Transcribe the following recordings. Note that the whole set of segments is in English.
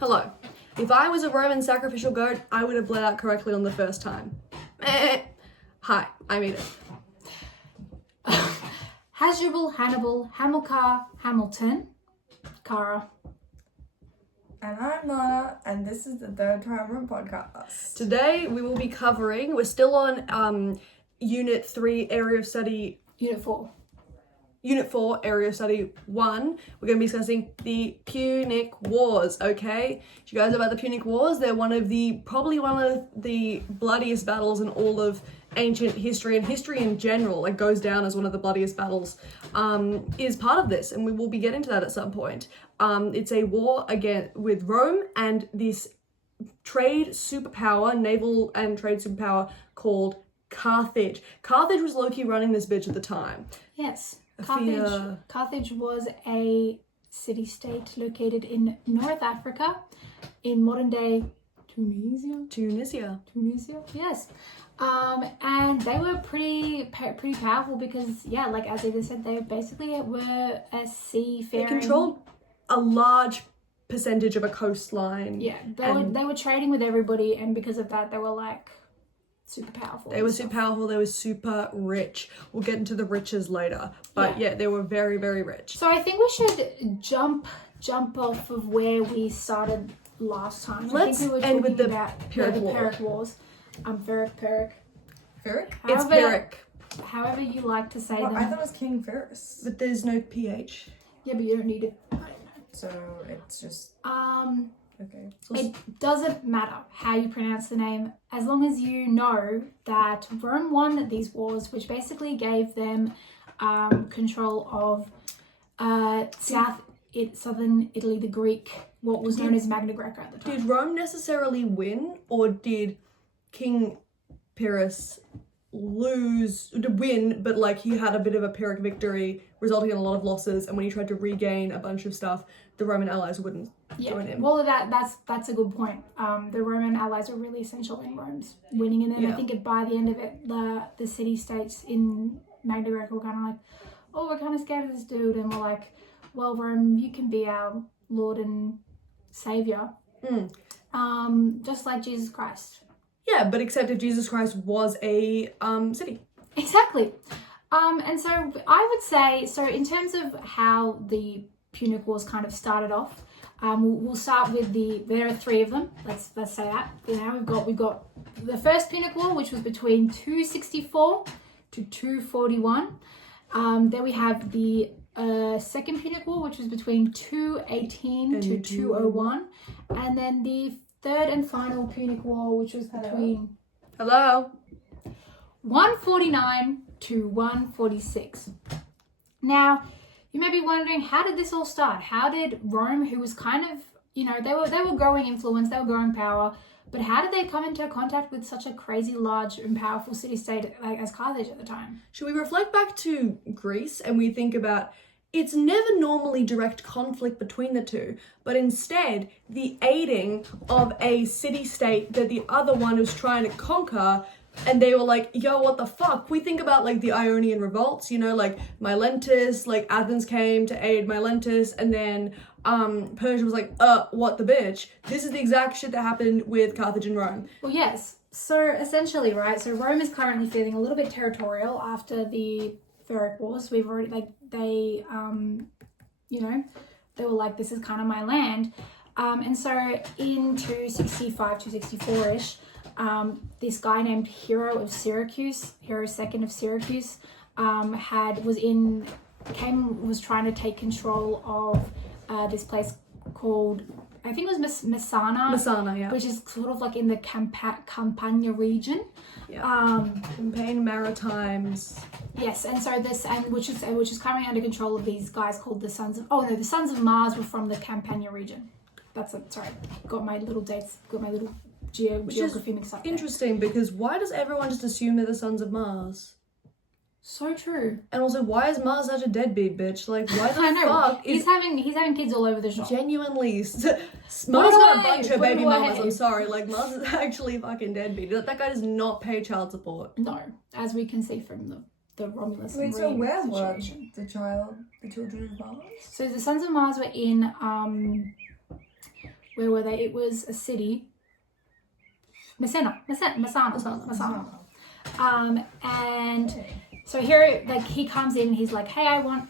Hello. If I was a Roman sacrificial goat, I would have bled out correctly on the first time. Hi, I'm Edith. Hasdrubal, Hannibal, Hamilcar, Hamilton, Cara. And I'm Lana, and this is the Third Triumvirate Podcast. Today we will be covering, we're still on Unit 3, Area of Study... Unit 4, Area of Study 1. We're going to be discussing the Punic Wars, okay? Do you guys know about the Punic Wars? They're probably one of the bloodiest battles in all of ancient history, and history in general, like, goes down as one of the bloodiest battles, is part of this, and we will be getting to that at some point. It's a war again with Rome and this trade superpower, naval and trade superpower called Carthage. Carthage was low-key running this bitch at the time. Yes. Carthage was a city-state located in North Africa, in modern-day Tunisia, yes. And they were pretty powerful because, yeah, like as Eva said, they basically were a seafaring... They controlled a large percentage of a coastline. Yeah, they were trading with everybody, and because of that, they were like super powerful. They were super powerful. They were super rich. We'll get into the riches later, but yeah, they were very, very rich. So I think we should jump off of where we started last time. Let's end with the Pyrrhic Wars. Pyrrhic. It's Pyrrhic. However you like to say them. I thought it was King Ferris. But there's no PH. Yeah, but you don't need it. I don't know. So it's just... Okay. It doesn't matter how you pronounce the name, as long as you know that Rome won these wars, which basically gave them control of southern Italy, the Greek, what was known as Magna Grecia at the time. Did Rome necessarily win, or did King Pyrrhus win, but like he had a bit of a Pyrrhic victory, resulting in a lot of losses, and when he tried to regain a bunch of stuff, the Roman allies wouldn't join him. Well, that's a good point. The Roman allies were really essential in Rome's winning, and then I think by the end of it, the city-states in Magna Grecia were kind of like, oh, we're kind of scared of this dude, and we're like, well, Rome, you can be our Lord and Savior, just like Jesus Christ. Yeah, but except if Jesus Christ was a city. Exactly. And so I would say, so in terms of how the Punic Wars kind of started off, we'll start with there are three of them. Let's say that. Now we've got the first Punic War, which was between 264 to 241. Then we have the second Punic War, which was between 218 to 201. And then the third and final Punic War, which was between 149 to 146. Now, you may be wondering, how did this all start? How did Rome, who was kind of, they were growing influence, they were growing power, but how did they come into contact with such a crazy, large and powerful city-state like as Carthage at the time? Should we reflect back to Greece and we think about, it's never normally direct conflict between the two, but instead the aiding of a city-state that the other one was trying to conquer, and they were like, yo, what the fuck? We think about like the Ionian revolts, like Miletus, like Athens came to aid Miletus, and then Persia was like, what the bitch? This is the exact shit that happened with Carthage and Rome. Well, yes. So essentially, right, so Rome is currently feeling a little bit territorial after the Pyrrhic Wars. We've already, they were like, this is kind of my land. And so in 265, 264-ish, this guy named Hero II of Syracuse, was trying to take control of this place called, I think it was Messana, yeah. Which is sort of like in the Campania region. Yeah. Campaign Maritimes. Yes, and so which is currently under control of these guys called the Sons of Mars were from the Campania region. Got my little dates, got my little geography mixed up. Interesting, because why does everyone just assume they're the Sons of Mars? So true. And also, why is Mars such a deadbeat bitch? Like, why the I know. fuck? He's having kids all over the shop. Genuinely. Mars got a bunch of baby mamas, I'm sorry. Like, Mars is actually fucking deadbeat. That guy does not pay child support. No, as we can see from the Romulus. Wait, so where were the children of Mars? So the Sons of Mars were in where were they? It was a city, Messana. And so here, like, he comes in and he's like, hey, I want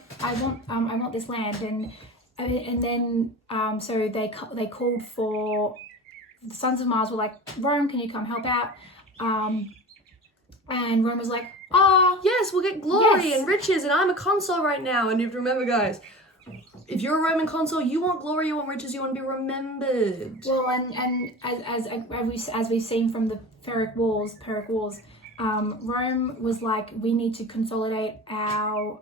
this land, and then so they called for the Sons of Mars were like, Rome, can you come help out? And Rome was like, oh yes, we'll get glory yes. and riches, and I'm a consul right now. And you have to remember, guys, if you're a Roman consul, you want glory, you want riches, you want to be remembered. Well, and as we've seen from the Pyrrhic Wars, Rome was like, we need to consolidate our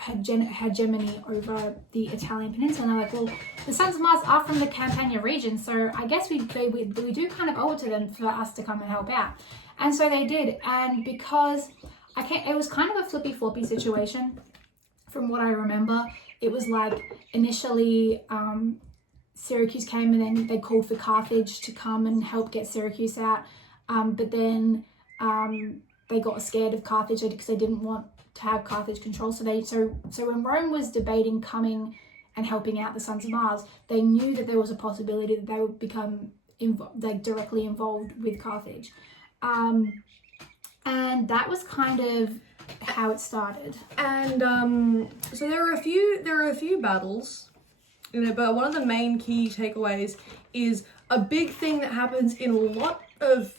hegemony over the Italian peninsula. And they're like, well, the Sons of Mars are from the Campania region, so I guess we do kind of owe it to them for us to come and help out. And so they did. And because it was kind of a flippy-floppy situation from what I remember. It was like initially Syracuse came and then they called for Carthage to come and help get Syracuse out. But then they got scared of Carthage because they didn't want to have Carthage control. So when Rome was debating coming and helping out the Sons of Mars, they knew that there was a possibility that they would become directly involved with Carthage. And that was kind of how it started. And so there are a few battles, but one of the main key takeaways is a big thing that happens in a lot of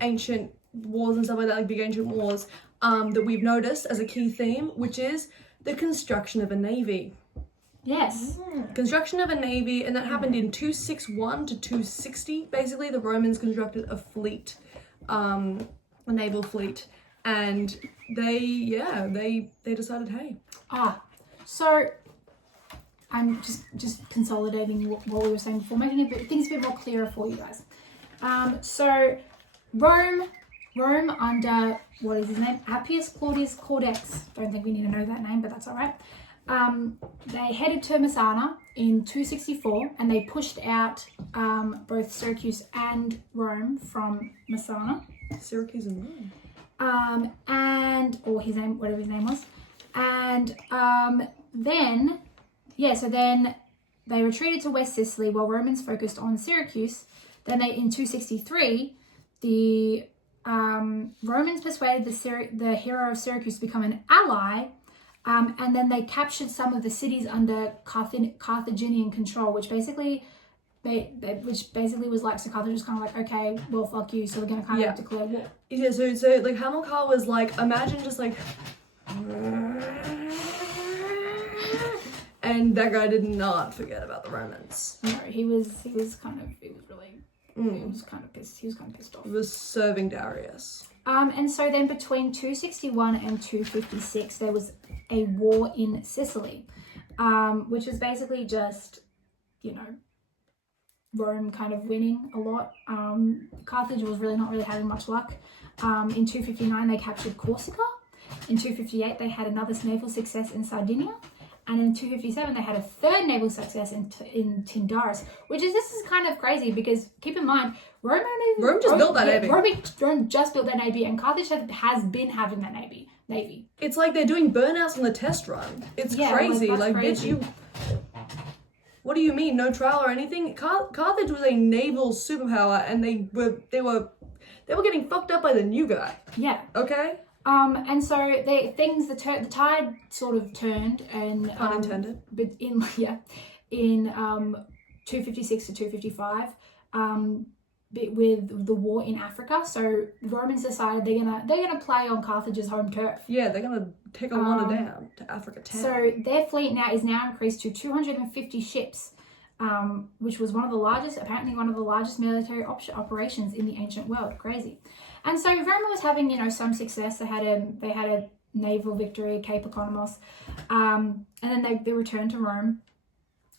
ancient wars and stuff like that, like big ancient wars, that we've noticed as a key theme, which is the construction of a navy. Yes. Construction of a navy, and that happened in 261 to 260. Basically, the Romans constructed a fleet, a naval fleet, and they decided, hey. So I'm just consolidating what we were saying before, making things a bit more clearer for you guys. So Rome under, what is his name? Appius Claudius Caudex. Don't think we need to know that name, but that's all right. They headed to Messana in 264, and they pushed out both Syracuse and Rome from Messana. Syracuse and Rome. Or his name, whatever his name was. And then they retreated to West Sicily while Romans focused on Syracuse. Then in 263, the Romans persuaded the hero of Syracuse to become an ally, and then they captured some of the cities under Carthaginian control, which basically was like, so Carthage was kind of like, okay, well, fuck you, so we're gonna kind of declare war. Yeah, so like Hamilcar was like, imagine just like, and that guy did not forget about the Romans. No, he was kind of pissed. He was kind of pissed off. He was serving Darius. And so then between 261 and 256, there was a war in Sicily, which was basically just, Rome kind of winning a lot. Carthage was not really having much luck. In 259, they captured Corsica. In 258, they had another naval success in Sardinia. And in 257, they had a third naval success in Tyndaris, this is kind of crazy because keep in mind, Rome just built that navy. Rome just built that navy, and Carthage has been having that navy. It's like they're doing burnouts on the test run. It's crazy. Like, crazy. Bitch, what do you mean? No trial or anything? Carthage was a naval superpower, and they were getting fucked up by the new guy. Yeah. Okay. And so the tide sort of turned, and pun intended. But in 256 to 255, with the war in Africa, so the Romans decided they're gonna play on Carthage's home turf. Yeah, they're gonna take a water down to Africa town. So their fleet is now increased to 250 ships, which was one of the largest military operations in the ancient world. Crazy. And so Rome was having, some success. They had a naval victory at Cape Economos, and then they returned to Rome.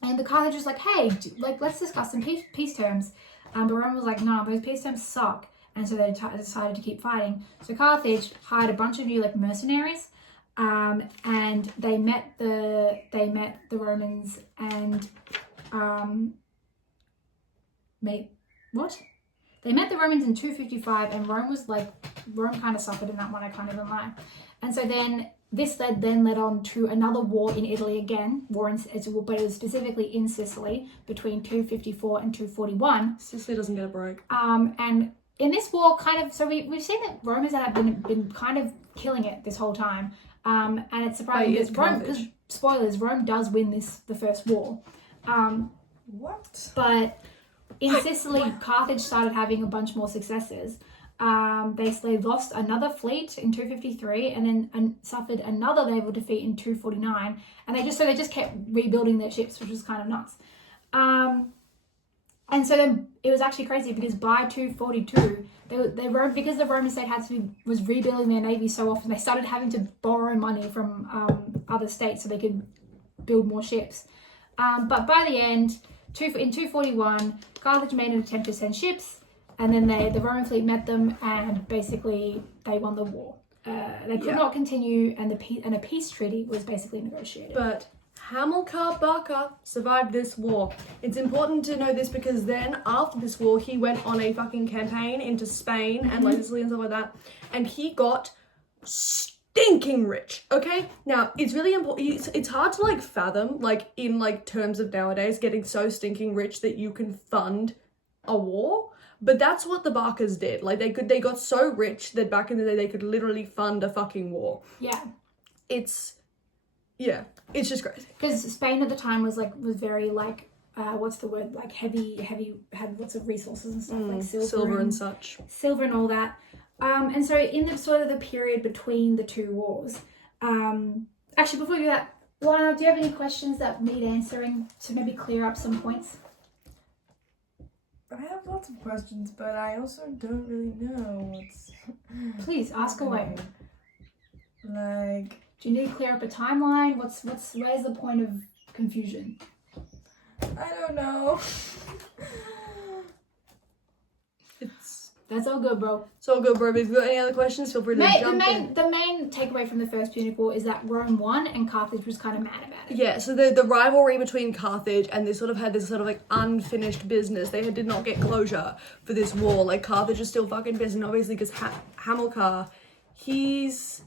And the Carthage was like, hey, let's discuss some peace terms. But Rome was like, no, those peace terms suck. And so they decided to keep fighting. So Carthage hired a bunch of new they met the Romans and They met the Romans in 255, and Rome kind of suffered in that one, I can't even lie. And so then this led on to another war in Italy again, but it was specifically in Sicily between 254 and 241. Sicily doesn't get a break. And in this war, we've seen that Romans have been kind of killing it this whole time. And it's surprising because spoilers, Rome does win the first war. What? But in Sicily, Carthage started having a bunch more successes. They lost another fleet in 253 and then suffered another naval defeat in 249, and they just kept rebuilding their ships, which was kind of nuts. And so then it was actually crazy because by 242 because the Roman state was rebuilding their navy so often, they started having to borrow money from other states so they could build more ships. But by the end, in 241, Carthage made an attempt to send ships. And then the Roman fleet met them, and basically they won the war. They could not continue, and a peace treaty was basically negotiated. But Hamilcar Barca survived this war. It's important to know this because then after this war, he went on a fucking campaign into Spain and like Sicily and stuff like that, and he got stinking rich. Okay, now it's really important. It's hard to like fathom, like in like terms of nowadays, getting so stinking rich that you can fund a war. But that's what the Barcas did. Like they got so rich that back in the day they could literally fund a fucking war. Yeah. It's just crazy. Because Spain at the time was very like what's the word, like heavy had lots of resources and stuff like silver and such. Silver and all that. And so in the sort of the period between the two wars, actually before we do that, Lana, do you have any questions that need answering to maybe clear up some points? I have lots of questions, but I also don't really know what's... Please, ask away. Like... Do you need to clear up a timeline? Where's the point of confusion? I don't know. That's all good, bro. It's all good, bro. If you've got any other questions, feel free to jump in. The main takeaway from the First Punic War is that Rome won and Carthage was kind of mad about it. Yeah, so the rivalry between Carthage and they sort of had this sort of like unfinished business. They did not get closure for this war. Like Carthage is still fucking pissed, and obviously because Hamilcar, he's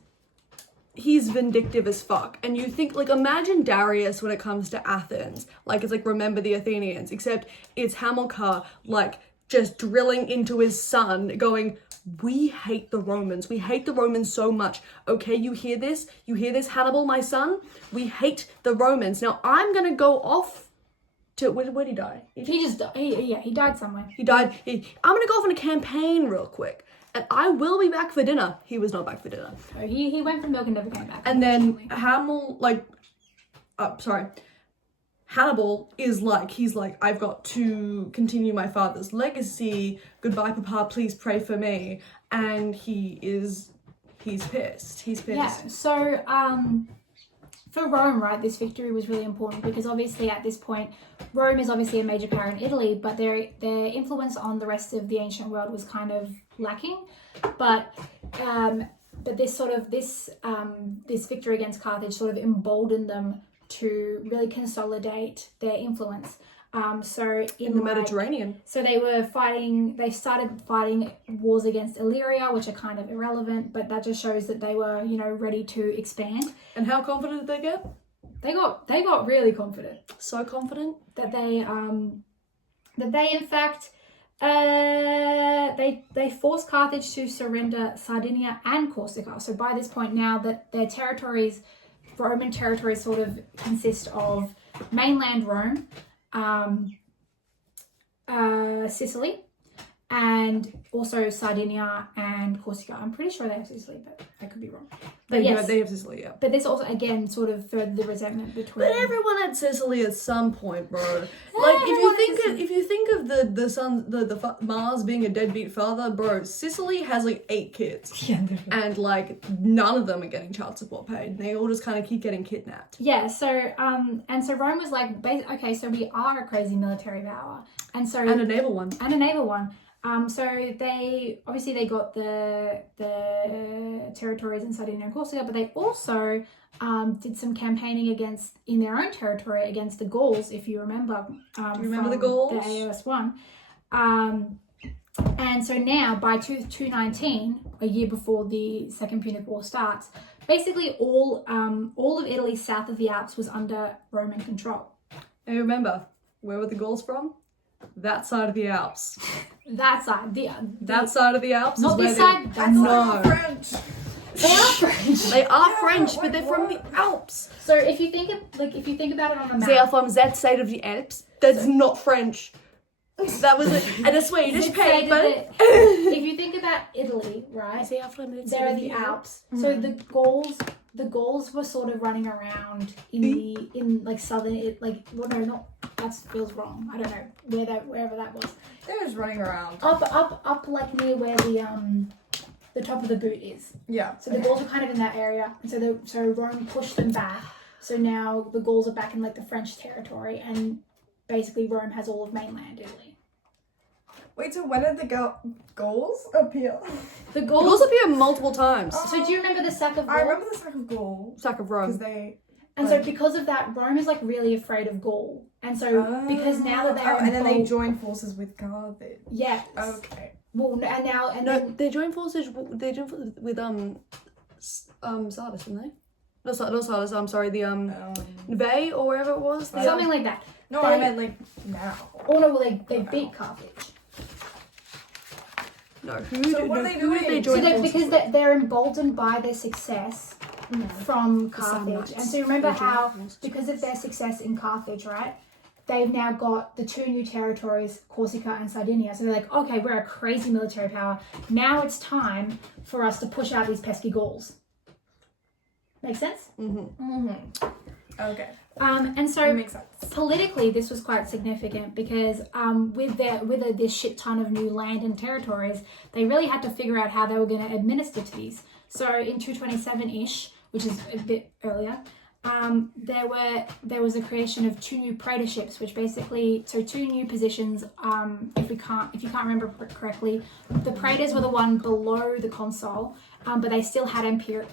vindictive as fuck. And you think, like, imagine Darius when it comes to Athens. Like, it's like, remember the Athenians, except it's Hamilcar, like, just drilling into his son, going, we hate the Romans. We hate the Romans so much. Okay, you hear this? You hear this, Hannibal, my son? We hate the Romans. Now, I'm gonna go off to... Where'd he die? He died somewhere. He died. I'm gonna go off on a campaign real quick. And I will be back for dinner. He was not back for dinner. So he went for milk and never came back. And then Hannibal is like, he's like, I've got to continue my father's legacy. Goodbye, Papa, please pray for me. And he's pissed. He's pissed. Yeah, so for Rome, right, this victory was really important because obviously at this point, Rome is obviously a major power in Italy, but their influence on the rest of the ancient world was kind of lacking. But this victory against Carthage sort of emboldened them to really consolidate their influence. So in the Mediterranean. So they started fighting wars against Illyria, which are kind of irrelevant, but that just shows that they were, ready to expand. And how confident did they get? They got really confident. So confident that they in fact they forced Carthage to surrender Sardinia and Corsica. So by this point now that their territories, Roman territories, sort of consist of mainland Rome, Sicily, and also Sardinia and Corsica. I'm pretty sure they have Sicily, but I could be wrong. But they have Sicily, yeah. But this also, again, sort of furthered the resentment between... But everyone had Sicily at some point, bro. Like, if you think of the son, the Mars being a deadbeat father, bro, Sicily has like 8 kids. Yeah. And like, none of them are getting child support paid. They all just kind of keep getting kidnapped. Yeah, so, and so Rome was like, okay, so we are a crazy military power. And a naval one. So they got the territories in Sardinia and Corsica, but they also did some campaigning in their own territory against the Gauls, if you remember. Do you remember the Gauls? The AOS one. And so now by 219, a year before the Second Punic War starts, basically all of Italy south of the Alps was under Roman control. And remember, where were the Gauls from? That side of the Alps. That side, That side of the Alps not is where this side. I thought they were No. French. They are French. They are Yeah, French, but wait, they're from the what? Alps. So if you think about it on a map, They are from that side of the Alps. That's not French. That was it. And I swear, you just Let's say paid, that but... if you think about Italy, right? They are from the There are the Alps. So the Gauls were sort of running around in like southern that feels wrong. I don't know wherever that was. They're just running around. Up like near where the top of the boot is. Yeah. So the Gauls were kind of in that area, and so Rome pushed them back. So now the Gauls are back in like the French territory, and basically Rome has all of mainland Italy. Wait, so when did the Gauls appear? The The Gauls appear multiple times. So do you remember the sack of Gaul? I remember the sack of Gaul. Sack of Because Rome. they... And so because of that, Rome is like really afraid of Gaul. And so because now that they're and then they involved- joined forces with Carthage. Yes. Okay. Well, and No, then they joined forces with Sardis, didn't they? Not Sardis, I'm sorry, the Neve or wherever it was. The, something like that. No, They- I meant like now. Oh no, well they beat Carthage. No, who So did, what no, are they who did doing? they So join they, forces because with? they're emboldened by their success from The Carthage. Samnites. And so you remember They joined how forces. because of their success in Carthage, right? They've now got the two new territories, Corsica and Sardinia. So they're like, okay, we're a crazy military power. Now it's time for us to push out these pesky Gauls. Make sense? Okay. And That so makes sense. politically, this was quite significant because with this shit ton of new land and territories, they really had to figure out how they were going to administer to these. So in 227-ish, which is a bit earlier, there was a creation of two new praetorships, which basically two new positions. If you can't remember correctly, the praetors were the one below the consul, but they still had imperium,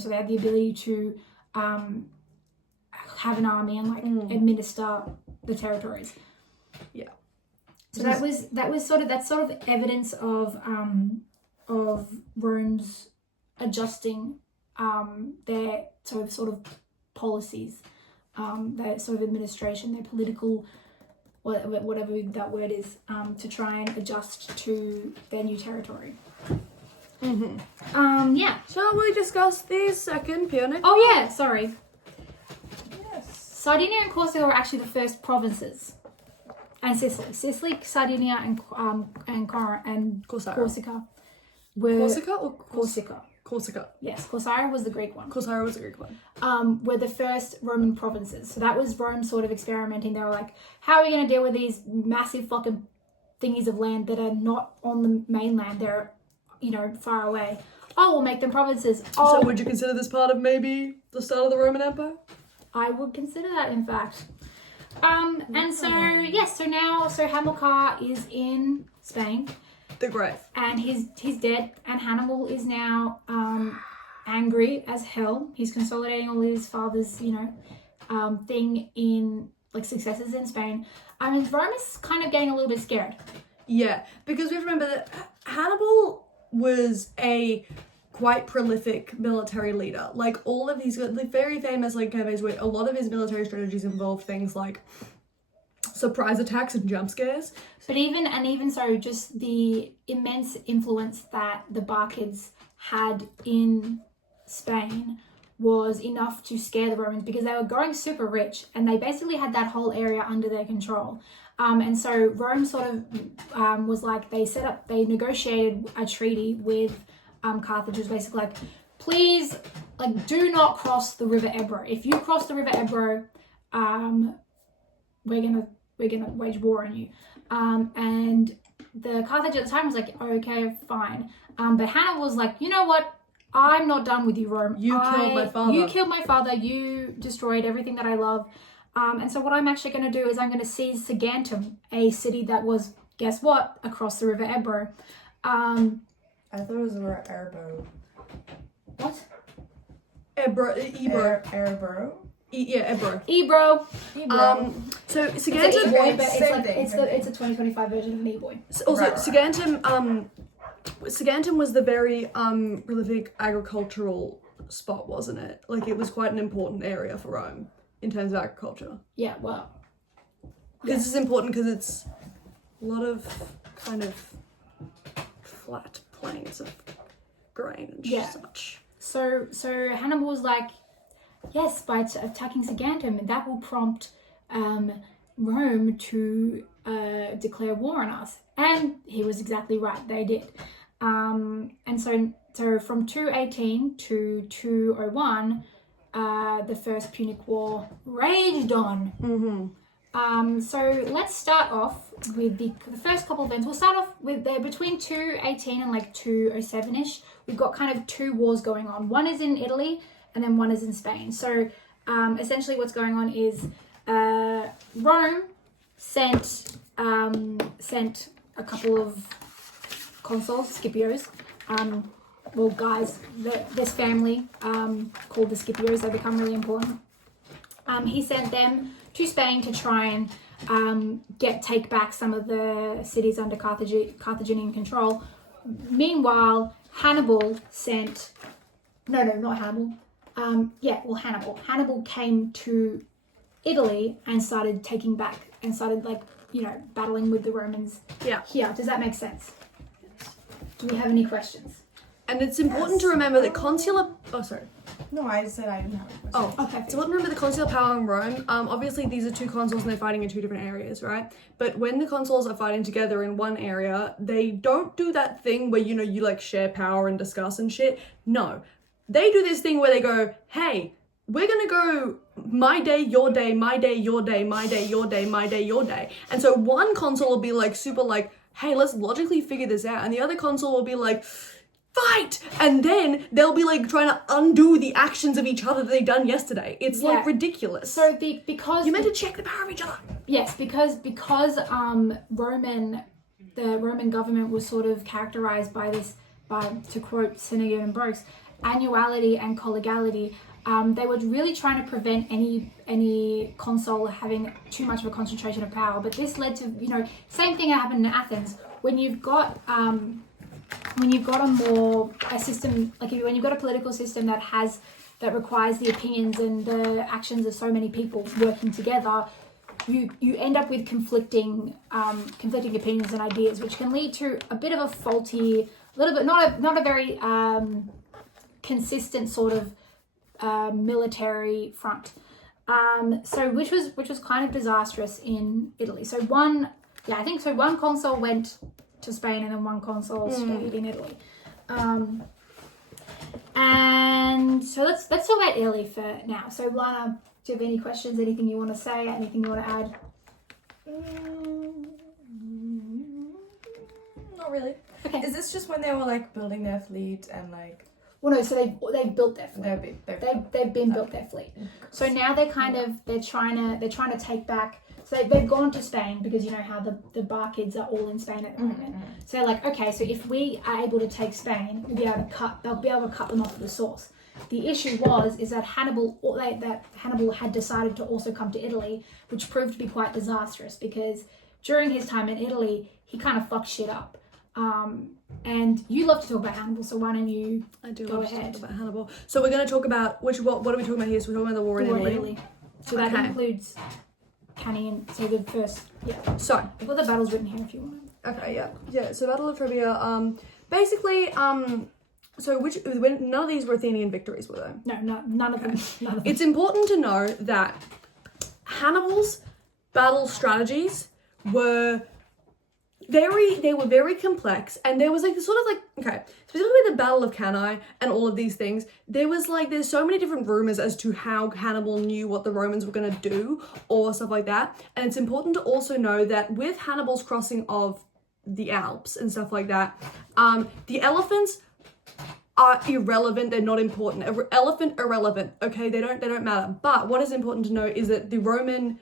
so they had the ability to have an army and like administer the territories. Yeah. So that's sort of evidence of Rome's adjusting their sort of policies, their sort of administration, their political, whatever that word is, to try and adjust to their new territory. Yeah. Shall we discuss the second Punic? Oh yeah, sorry. Yes. Sardinia and Corsica were actually the first provinces, and Sicily, Sardinia, and Corsica were Corsica or Corsica. Corsica. Yes, Corcyra was the Greek one. Corsica was a Greek one. Were the first Roman provinces. So that was Rome sort of experimenting. They were like, how are we going to deal with these massive fucking thingies of land that are not on the mainland? They're, far away. Oh, we'll make them provinces. Oh, So would you consider this part of maybe the start of the Roman Empire? I would consider that, in fact. And so, yes, so Hamilcar is in Spain. The Great. And he's dead, and Hannibal is now angry as hell. He's consolidating all his father's, thing in like successes in Spain. I mean, Rome is kind of getting a little bit scared. Yeah, because we have to remember that Hannibal was a quite prolific military leader. Like all of these very famous campaigns where a lot of his military strategies involved things like surprise attacks and jump scares. But even so, just the immense influence that the Barcids had in Spain was enough to scare the Romans because they were growing super rich and they basically had that whole area under their control. And so Rome sort of was like, they negotiated a treaty with Carthage. It was basically like, please, do not cross the river Ebro. If you cross the river Ebro, we're gonna wage war on you. And the Carthage at the time was like, okay, fine. But Hannibal was like, you know what? I'm not done with you, Rome. You killed my father. You killed my father. You destroyed everything that I love. And so what I'm actually going to do is I'm going to seize Saguntum, a city that was, guess what, across the river Ebro. I thought it was the word Erbo. What? Ebro. Erbo? Ebro. Ebro. So It's an Saguntum. E-boy, but Same thing. it's a 2025 version of an E-boy. Also, Right. Saguntum Saguntum was the very prolific agricultural spot, wasn't it? Like, it was quite an important area for Rome in terms of agriculture. Yeah, well. This is important because it's a lot of kind of flat plains of grain and such. So Hannibal was like, yes, by attacking Saguntum, that will prompt Rome to declare war on us. And he was exactly right, they did. And so from 218 to 201, the First Punic War raged on. Mm-hmm. So let's start off with the first couple of events. We'll start off with between 218 and like 207-ish. We've got kind of two wars going on. One is in Italy and then one is in Spain. So essentially what's going on is Rome sent a couple of consuls, Scipios, guys, this family called the Scipios. They become really important. He sent them to Spain to try and take back some of the cities under Carthaginian control. Meanwhile, Hannibal sent... No, not Hannibal. Hannibal. Hannibal came to Italy and started taking back and started battling with the Romans. Yeah. Here, does that make sense? Do we have any questions? And it's important to remember that consular... Oh, sorry. No, I said I didn't have a question. Oh, okay. It's important to remember the consular power in Rome. Obviously, these are two consuls and they're fighting in two different areas, right? But when the consuls are fighting together in one area, they don't do that thing where, you like share power and discuss and shit. No. They do this thing where they go, hey, we're gonna go my day, your day, my day, your day, my day, your day, my day, your day. And so one consul will be like super like, hey, let's logically figure this out. And the other consul will be like, fight! And then they'll be like trying to undo the actions of each other that they've done yesterday. It's like ridiculous. So because you're meant to check the power of each other. Yes, because the Roman government was sort of characterized by to quote Seneca and Brooks, annuality and collegiality. They were really trying to prevent any consul having too much of a concentration of power. But this led to, same thing that happened in Athens. When you've got a system, when you've got a political system that requires the opinions and the actions of so many people working together, you end up with conflicting opinions and ideas, which can lead to a bit of a faulty, not a very consistent sort of military front. Which was kind of disastrous in Italy. One consul went to Spain and then one consul stayed in Italy. And so let's talk about Italy for now. So Lana, do you have any questions? Anything you want to say? Anything you want to add? Not really. Okay. Is this just when they were building their fleet and Well, no. So they've built their fleet. They've built their fleet. So now they're trying to take back. So they've gone to Spain because you know how the Barkids are all in Spain at the moment. So they're like, okay, so if we are able to take Spain, they'll be able to cut them off at the source. The issue is that Hannibal had decided to also come to Italy, which proved to be quite disastrous because during his time in Italy, he kind of fucked shit up. And you love to talk about Hannibal, so why don't you go ahead? To talk about Hannibal. So we're going to talk about what are we talking about here? So we're talking about the war in Italy. So that includes Canny and so the first, yeah. So I've got the battles written here if you want. Okay, yeah. So Battle of Trebia. Basically, so none of these were Athenian victories, were they? No, none of them. None of them. It's important to know that Hannibal's battle strategies were very complex, and there was specifically the Battle of Cannae and all of these things, there's so many different rumors as to how Hannibal knew what the Romans were going to do or stuff like that. And it's important to also know that with Hannibal's crossing of the Alps and stuff like that, the elephants are irrelevant. They're not important. Elephant irrelevant. Okay, they don't matter. But what is important to know is that the Roman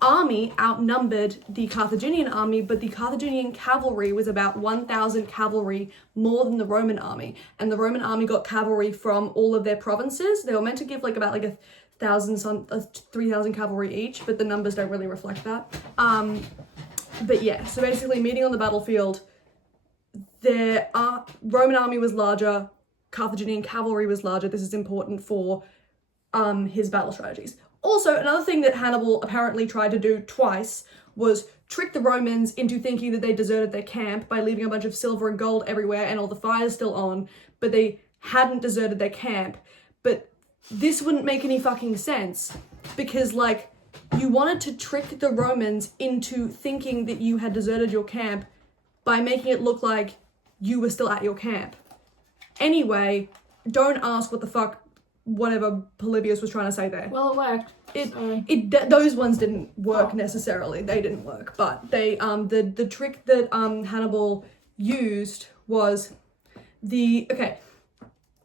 army outnumbered the Carthaginian army, but the Carthaginian cavalry was about 1,000 cavalry more than the Roman army. And the Roman army got cavalry from all of their provinces. They were meant to give about 3,000 cavalry each, but the numbers don't really reflect that. But yeah, so basically meeting on the battlefield, their Roman army was larger, Carthaginian cavalry was larger. This is important for his battle strategies. Also, another thing that Hannibal apparently tried to do twice was trick the Romans into thinking that they deserted their camp by leaving a bunch of silver and gold everywhere and all the fires still on, but they hadn't deserted their camp. But this wouldn't make any fucking sense because, like, you wanted to trick the Romans into thinking that you had deserted your camp by making it look like you were still at your camp. Anyway, don't ask what the fuck whatever Polybius was trying to say there. Well, it worked. Those ones didn't work necessarily. They didn't work, but they the trick that Hannibal used was okay.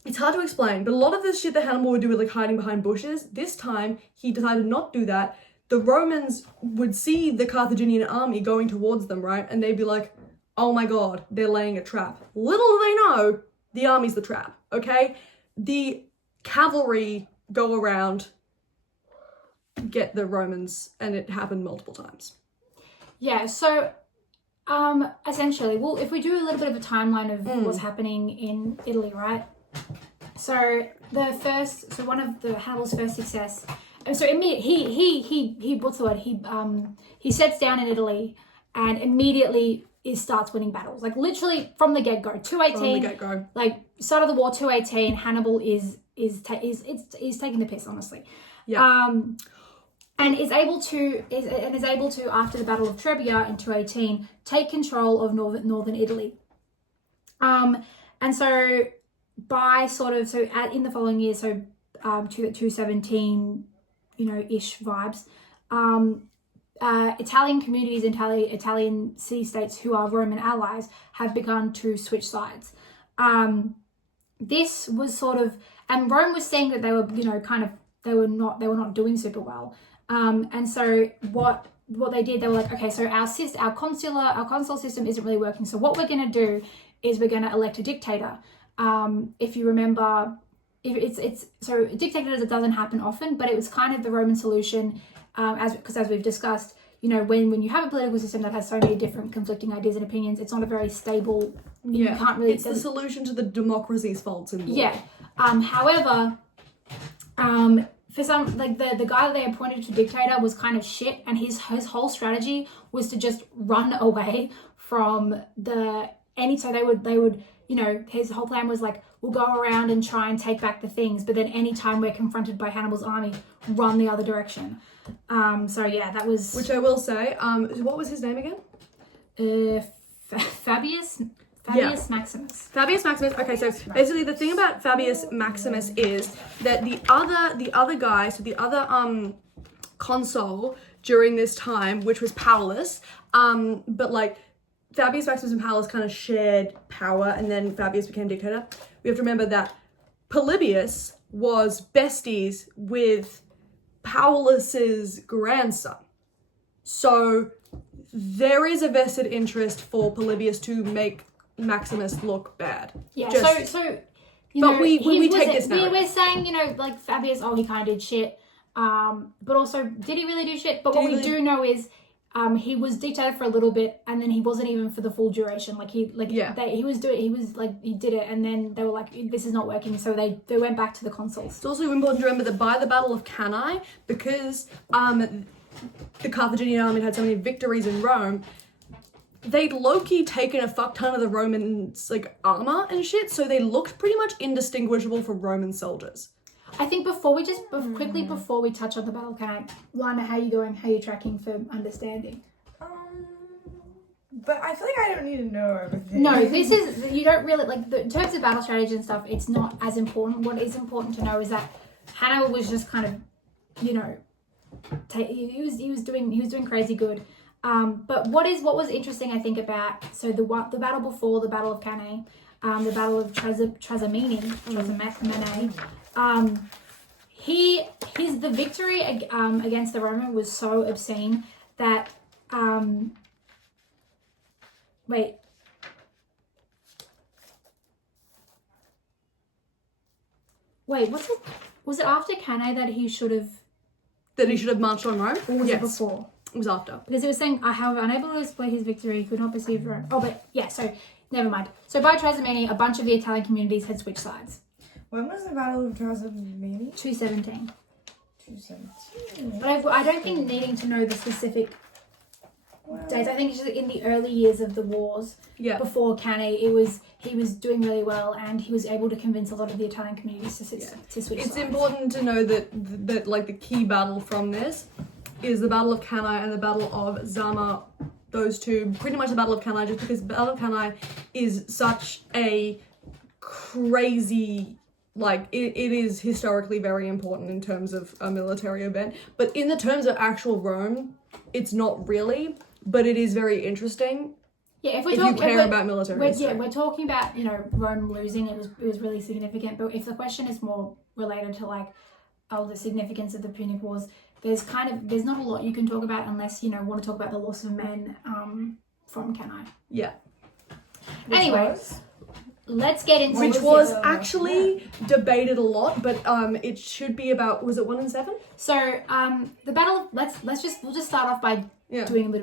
It's hard to explain, but a lot of the shit that Hannibal would do with like hiding behind bushes, this time he decided not to do that. The Romans would see the Carthaginian army going towards them, right? And they'd be like, oh my god, they're laying a trap. Little do they know, the army's the trap, okay? The cavalry go around, get the Romans, and it happened multiple times. Yeah, so essentially, well, if we do a little bit of a timeline of what's happening in Italy, right? So one of the Hannibal's first success, so he what's the word? He sets down in Italy and immedially starts winning battles. Like literally from the get-go. 218. Like start of the war, 218, Hannibal is taking the piss, honestly. Yeah. And is able to after the Battle of Trebia in 218 take control of northern Italy. And so by in the following year, 217, ish vibes, Italian communities in Italian city-states who are Roman allies have begun to switch sides. This was and Rome was seeing that they were, they were not doing super well. And so what they did, they were like, okay, so our consular system isn't really working. So what we're going to do is we're going to elect a dictator. If you remember, so a dictator, it doesn't happen often, but it was kind of the Roman solution, as we've discussed, when you have a political system that has so many different conflicting ideas and opinions, it's not a very stable. Yeah, you can't really. It's the solution to the democracy's faults in war. Yeah. However, for some, like the guy that they appointed to dictator was kind of shit, and his whole strategy was to just run away from so they would his whole plan was like, we'll go around and try and take back the things, but then anytime we're confronted by Hannibal's army, run the other direction. So yeah, that was, which I will say, what was his name again? Fabius Maximus. Fabius Maximus. Okay, so basically the thing about Fabius Maximus is that the other guy, so the other consul during this time, which was Paulus, but like Fabius Maximus and Paulus kind of shared power, and then Fabius became dictator. We have to remember that Polybius was besties with Paulus's grandson. So there is a vested interest for Polybius to make Maximus look bad. Yeah, Just, so but we take this now. We're saying, like Fabius, he kind of did shit. But also, did he really do shit? But what we do know is he was dictator for a little bit, and then he wasn't even for the full duration. He did it, and then they were like, this is not working, so they went back to the consuls. It's also important to remember that by the Battle of Cannae, because the Carthaginian army had so many victories in Rome, they'd low-key taken a fuck ton of the Romans' armor and shit, so they looked pretty much indistinguishable from Roman soldiers. I think before we touch on the Battle of Cannae, Lana, how are you going? How are you tracking for understanding? But I feel like I don't need to know everything. No, you don't really, in terms of battle strategy and stuff, it's not as important. What is important to know is that Hannibal was just kind of, he was doing crazy good. But what was interesting, I think, about, so the battle before the Battle of Cannae, the Battle of Trasimene, the victory against the Roman was so obscene that what's it? Was it after Cannae that he should have marched on Rome? Or was it before? It was after. Because it was saying, however, unable to display his victory, he could not perceive Rome. Oh, but yeah, so never mind. So by Trasimene, a bunch of the Italian communities had switched sides. When was the Battle of Trasimene? 217. 217. But I don't think needing to know the specific dates. I think it's just in the early years of the wars, before Cannae, he was doing really well, and he was able to convince a lot of the Italian communities to switch It's sides. important to know that like the key battle from this is the Battle of Cannae and the Battle of Zama. Those two, pretty much the Battle of Cannae, just because the Battle of Cannae is such a crazy, like, it is historically very important in terms of a military event. But in the terms of actual Rome, it's not really, but it is very interesting. Yeah, if you care about military history. We're talking about, Rome losing, it was really significant. But if the question is more related to like, the significance of the Punic Wars, there's not a lot you can talk about unless want to talk about the loss of men from Cannae. Yeah. Anyway, let's get into which was actually debated a lot, but it should be about, was it 1 and 7? So the battle. We'll just start off by doing a bit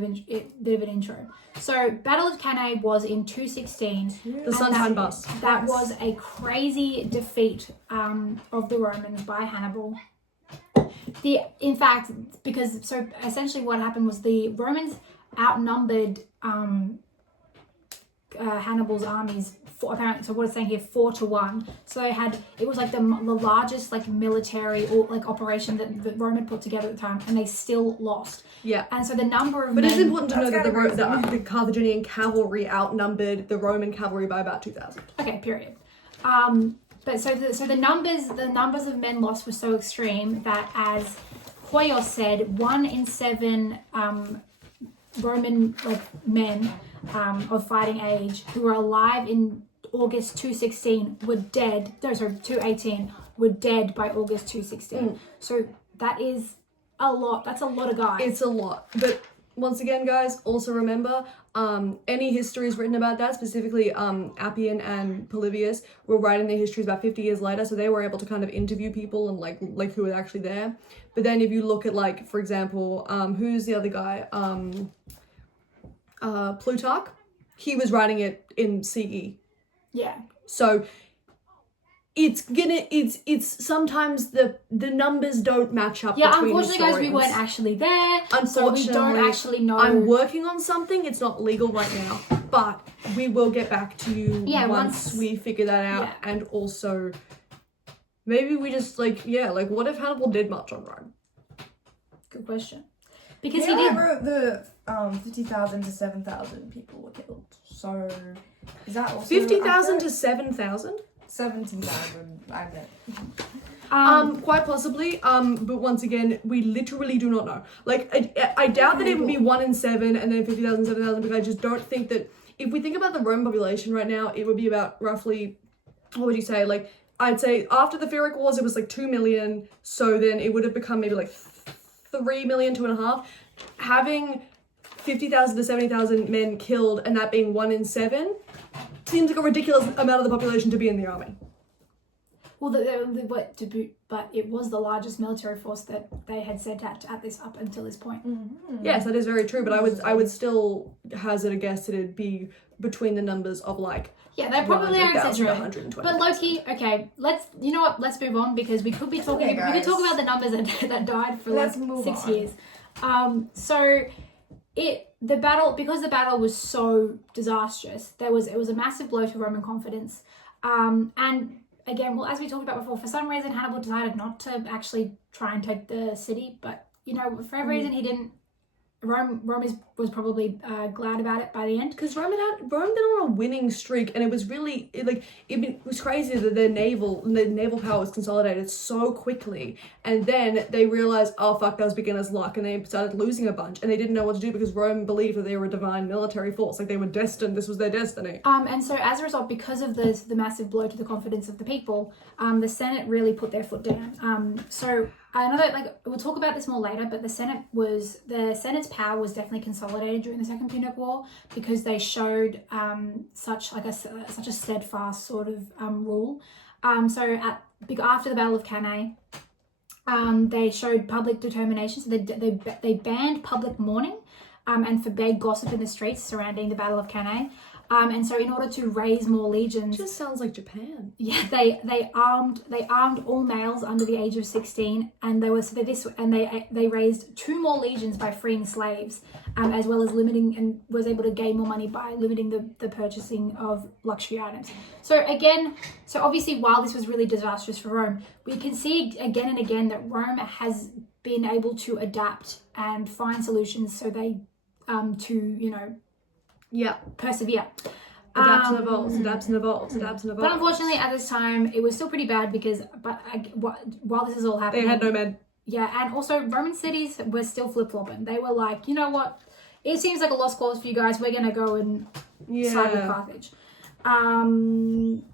of an intro. So Battle of Cannae was in 216. The Sunshine Bus. That was a crazy defeat of the Romans by Hannibal. In fact, because so essentially what happened was the Romans outnumbered Hannibal's armies. Apparently, so what it's saying here, 4-1. So it was like the largest like military or like operation that Rome had put together at the time, and they still lost. Yeah. And so the number of But it's important to know that the Carthaginian cavalry outnumbered the Roman cavalry by about 2,000. Okay, period. But so the numbers of men lost were so extreme that, as Hoyos said, 1 in 7 Roman men of fighting age who were alive in August 216 were dead. No, sorry, 218 were dead by August 216. So that is a lot. That's a lot of guys. It's a lot. But once again, guys, also remember, any histories written about that, specifically Appian and Polybius, were writing their histories about 50 years later, so they were able to kind of interview people and like who were actually there. But then if you look at, like, for example, who's the other guy? Plutarch. He was writing it in CE. Yeah. So it's sometimes the numbers don't match up. Yeah, between unfortunately, guys, we historians. weren't actually there. Unfortunately, so we don't actually know. I'm working on something. It's not legal right now, but we will get back to you once we figure that out. Yeah. And also, maybe we just what if Hannibal did march on Rome? Good question. Because he did. wrote the 50,000 to 7,000 people were killed. So is that also 50,000 to 7,000? 17,000, I bet. Quite possibly. But once again, we literally do not know. Like, I doubt that it would be 1 in 7 and then 50,000, 7,000, because I just don't think that, if we think about the Roman population right now, it would be about roughly, what would you say? Like, I'd say after the Pyrrhic Wars, it was like 2 million. So then it would have become maybe like 3 million, 2.5. Having 50,000 to 70,000 men killed and that being 1 in 7 seems like a ridiculous amount of the population to be in the army. Well, but it was the largest military force that they had sent at this up until this point. Mm-hmm. Yes, that is very true, but I would still hazard a guess that it'd be between the numbers of like. Yeah, they probably are exaggerating. 120. But Loki, okay, let's move on, because we could be talking. We could talk about the numbers that died for like 6 years. The battle was so disastrous. It was a massive blow to Roman confidence. And again, well, as we talked about before, for some reason Hannibal decided not to actually try and take the city, but for every reason he didn't. Rome was probably glad about it by the end, because Rome been on a winning streak, and it was really it was crazy that their naval power was consolidated so quickly, and then they realized, oh fuck, that was beginner's luck, and they started losing a bunch, and they didn't know what to do because Rome believed that they were a divine military force, like they were destined. This was their destiny. And so as a result, because of the massive blow to the confidence of the people, the Senate really put their foot down. So we'll talk about this more later, but the Senate's power was definitely consolidated during the Second Punic War, because they showed such a steadfast sort of rule. So after the Battle of Cannae, They showed public determination, so they banned public mourning and forbade gossip in the streets surrounding the Battle of Cannae. And so in order to raise more legions, Just sounds like Japan. yeah, they armed all males under the age of 16, and they raised 2 more legions by freeing slaves, as well as limiting, and was able to gain more money by limiting the purchasing of luxury items. So obviously while this was really disastrous for Rome, we can see again and again that Rome has been able to adapt and find solutions so they persevere. Adapts and evolves, adapts and evolves, adapts and evolves. But unfortunately, at this time, it was still pretty bad because, while this is all happening, they had no men. Yeah, and also Roman cities were still flip-flopping. They were like, you know what? It seems like a lost cause for you guys. We're gonna go and side with Carthage.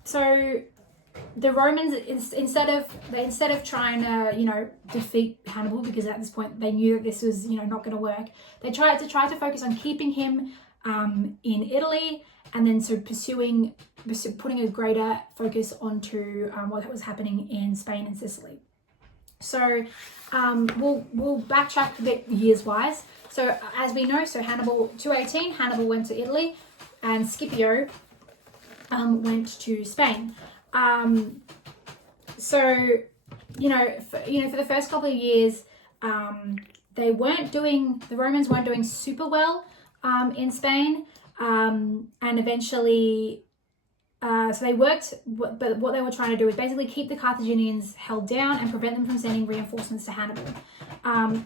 So the Romans, instead of trying to defeat Hannibal, because at this point they knew that this was not going to work, they tried to focus on keeping him in Italy, and then putting a greater focus onto what was happening in Spain and Sicily. So we'll backtrack a bit years wise. So as we know, 218 Hannibal went to Italy, and Scipio went to Spain. For the first couple of years, the Romans weren't doing super well in Spain, and eventually, so they worked, but what they were trying to do is basically keep the Carthaginians held down and prevent them from sending reinforcements to Hannibal.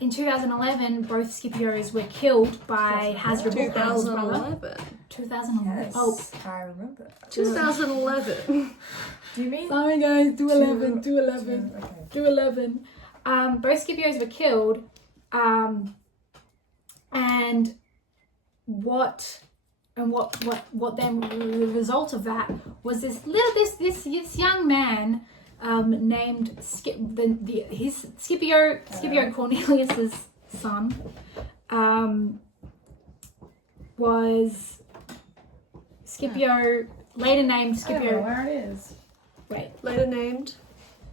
In 2011, both Scipios were killed by Hasdrubal. 2011. 2011. Yes, Oh, I remember. 2011. Do you mean? Sorry guys, do 11. Okay. Do 11. Both Scipios were killed, and what then the result of that was this young man named Scipio Cornelius's son was Scipio, later named Scipio. Where it is. Wait. Later named.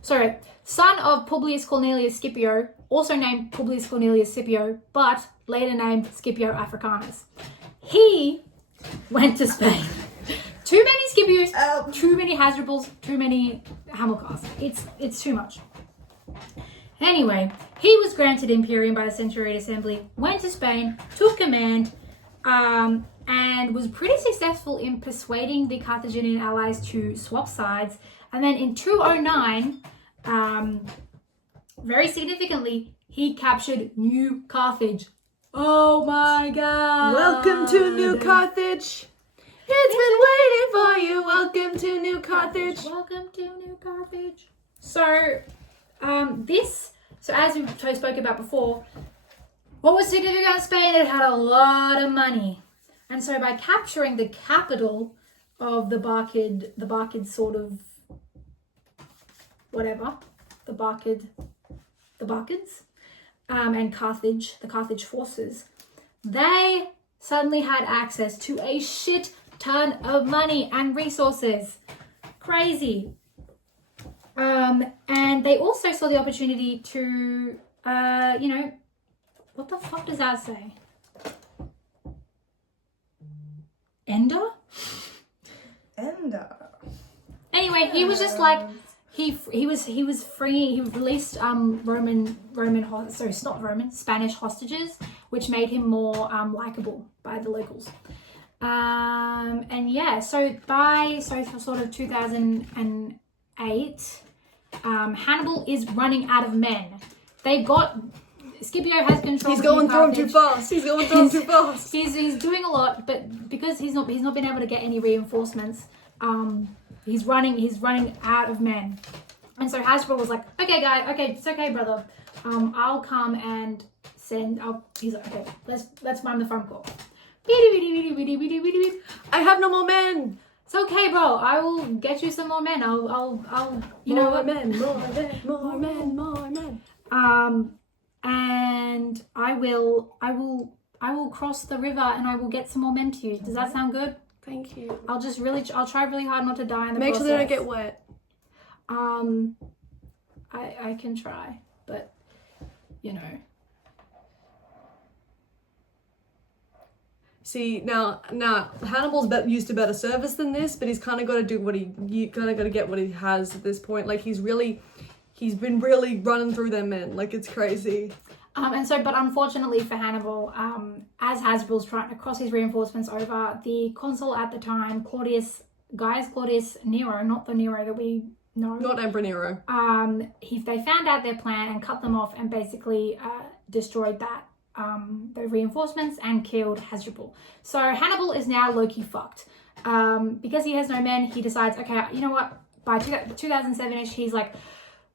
Sorry. Son of Publius Cornelius Scipio, also named Publius Cornelius Scipio, but later named Scipio Africanus. He went to Spain. Too many Scipios, too many Hasdrubals, too many Hamilcars. It's too much. Anyway, he was granted Imperium by the Centuriate Assembly, went to Spain, took command, and was pretty successful in persuading the Carthaginian allies to swap sides. And then in 209, very significantly, he captured New Carthage. Oh my god! Welcome to New Carthage. It's been waiting for you. Welcome to New Carthage. Welcome to New Carthage. So, as we spoke about before, what was significant in Spain? It had a lot of money. And so by capturing the capital of the Barcid sort of, whatever, the Barcids, and Carthage, the Carthage forces, they suddenly had access to a shit ton of money and resources. Crazy. And they also saw the opportunity to, what the fuck does that say? Ender? Anyway, he was just like, he was free. He released Spanish hostages, which made him more likable by the locals. So by sort of 2008, Hannibal is running out of men. Scipio has control. He's going through them too fast. He's He's doing a lot, but because he's not been able to get any reinforcements, he's running out of men. And so Hasdrubal was like, okay, guy, okay, it's okay, brother. I'll come and he's like, okay, let's mime the phone call. I have no more men. It's okay, bro. I will get you some more men. I'll More men. And I will cross the river and I will get some more men to you. Does that sound good? Thank you. I'll try really hard not to die in the Make process. sure they don't get wet. I can try. but you know. See, now Hannibal's used to better service than this, but he's kind of got to do what you kind of got to get what he has at this point. Like he's been really running through them men. Like it's crazy. But unfortunately for Hannibal, as Hasdrubal's trying to cross his reinforcements over, the consul at the time, Claudius Nero, not the Nero that we know. Not Emperor Nero. They found out their plan and cut them off and basically destroyed the reinforcements and killed Hasdrubal. So Hannibal is now low-key fucked. Because he has no men, he decides, okay, you know what? By 2007-ish, he's like,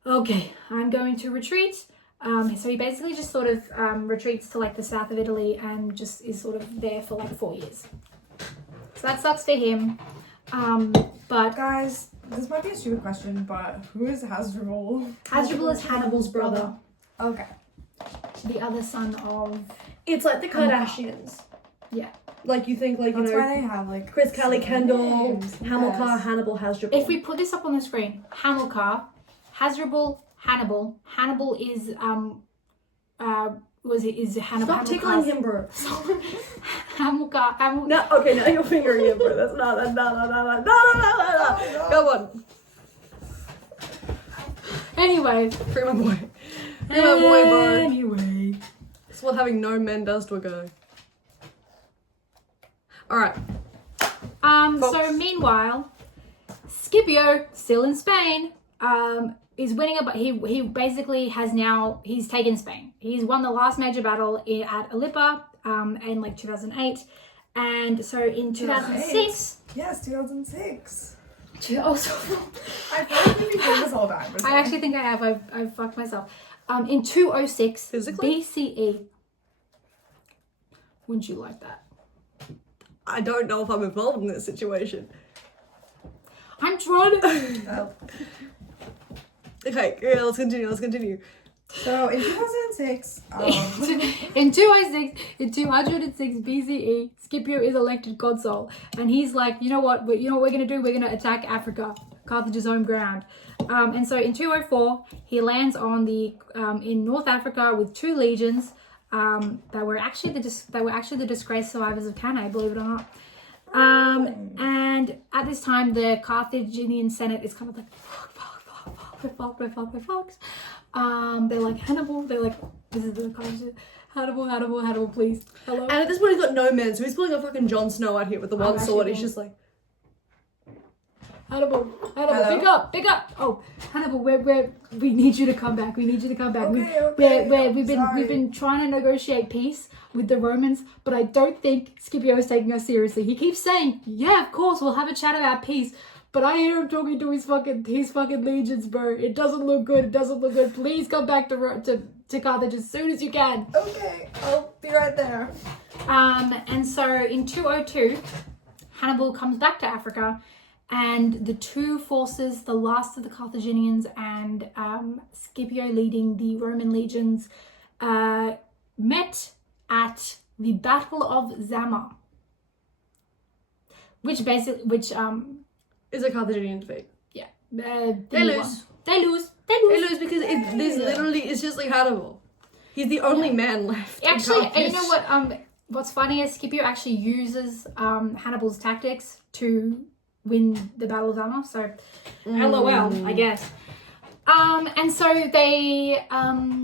okay, I'm going to retreat. So he basically just sort of retreats to like the south of Italy and just is sort of there for like 4 years. So that sucks for him. But guys, this might be a stupid question, but who is Hasdrubal? Hasdrubal is Hannibal's brother. Okay. The other son of... It's like the Kardashians. Yeah. Like you think, like that's why they have like Chris, Kelly, Kendall, names. Hamilcar, Yes. Hannibal, Hasdrubal. If we put this up on the screen, Hamilcar, Hasdrubal, Hannibal. Hannibal is is Hannibal. Stop tickling him, bro. Hamilcar. No, okay, now you're fingering him, bro. That's no. Go on. Anyway. Free my boy. Free my boy, bro. Anyway. That's what having no men does to a guy. Alright. So meanwhile, Scipio, still in Spain, is winning but he basically he's taken Spain. He's won the last major battle at Aleppo in like 2008. And so in 2006... Yes, 2006. Oh, I feel like we've been doing this all time. I actually think I have. I've fucked myself. In 206 Physically? BCE. Wouldn't you like that? I don't know if I'm involved in this situation. I'm trying to... Okay, yeah, let's continue. So in 2006, in 206 BCE, Scipio is elected consul, and he's like, you know what we're gonna do? We're gonna attack Africa, Carthage's home ground. And so in 204, he lands on in North Africa with 2 legions that were actually the disgraced survivors of Cannae, believe it or not. And at this time, the Carthaginian Senate is kind of like, we're fucked. They're like, Hannibal, this is the Carthaginian. Hannibal, please. Hello? And at this point, he's got no men, so he's pulling a fucking Jon Snow out here with the one sword. He's just like, Hannibal, Hello? pick up. Oh, Hannibal, we need you to come back. We've been trying to negotiate peace with the Romans, but I don't think Scipio is taking us seriously. He keeps saying, yeah, of course, we'll have a chat about peace. But I hear him talking to his fucking legions, bro. It doesn't look good. Please come back to Carthage as soon as you can. Okay, I'll be right there. And so in 202, Hannibal comes back to Africa, and the 2 forces, the last of the Carthaginians and Scipio leading the Roman legions, met at the Battle of Zama, which is a Carthaginian defeat. yeah, They lose. They lose Because this literally is just like Hannibal. He's the only man left. Actually, and you know what? What's funny is Scipio actually uses Hannibal's tactics to win the Battle of Zama. So, LOL, I guess. And so they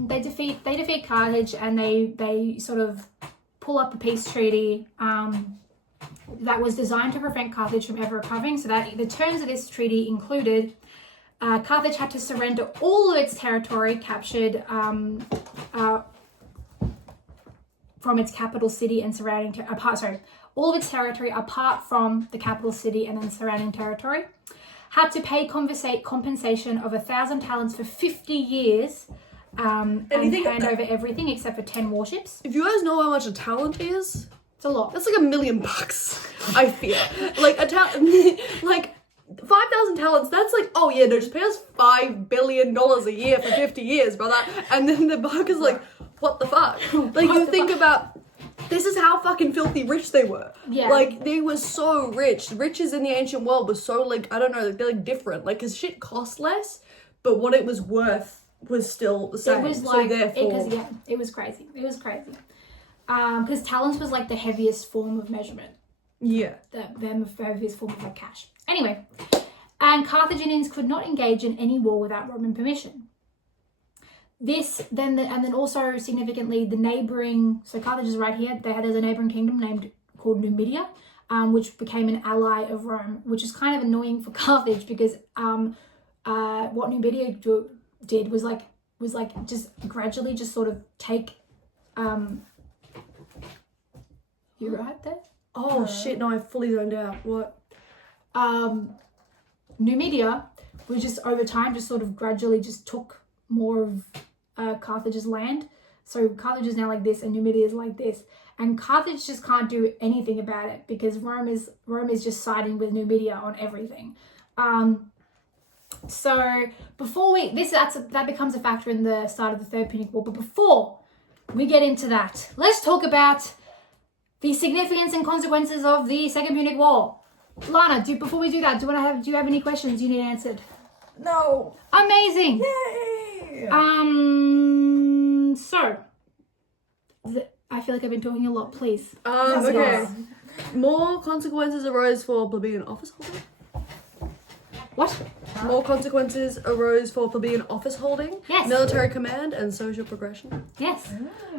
defeat Carthage, and they sort of pull up a peace treaty that was designed to prevent Carthage from ever recovering. So that the terms of this treaty included Carthage had to surrender all of its territory captured from its capital city and surrounding all of its territory apart from the capital city and then surrounding territory. Had to pay compensation of 1,000 talents for 50 years and hand over everything except for 10 warships. If you guys know how much a talent is, it's a lot. That's like $1 million, I feel. Like like 5,000 talents, that's like, oh yeah, no, just pay us $5 billion a year for 50 years, brother. And then the buck is like, what the fuck? Like, you think about, this is how fucking filthy rich they were. Yeah. Like, they were so rich. Riches in the ancient world were so, like, I don't know, like, they're like different. Like, because shit cost less, but what it was worth was still the same. It was so like, therefore, it was crazy. It was crazy. Because talents was like the heaviest form of measurement. yeah. The heaviest form of like cash. Anyway, and Carthaginians could not engage in any war without Roman permission. This then, and then also significantly, the neighboring. So Carthage is right here. There's a neighboring kingdom called Numidia, which became an ally of Rome, which is kind of annoying for Carthage because what Numidia did was just gradually just sort of take. You right there? Oh shit! No, I fully zoned out. What? Numidia was just over time just sort of gradually just took more of Carthage's land. So Carthage is now like this and Numidia is like this. And Carthage just can't do anything about it because Rome is just siding with Numidia on everything. So before that becomes a factor in the start of the Third Punic War. But before we get into that, let's talk about the significance and consequences of the Second Punic War. Lana, before we do that, do you have any questions you need answered? No. Amazing. Yay. So I feel like I've been talking a lot. Please. Okay. Yes. More consequences arose for plebeian office holding. What? More consequences arose for plebeian office holding, Yes. military command, and social progression. Yes.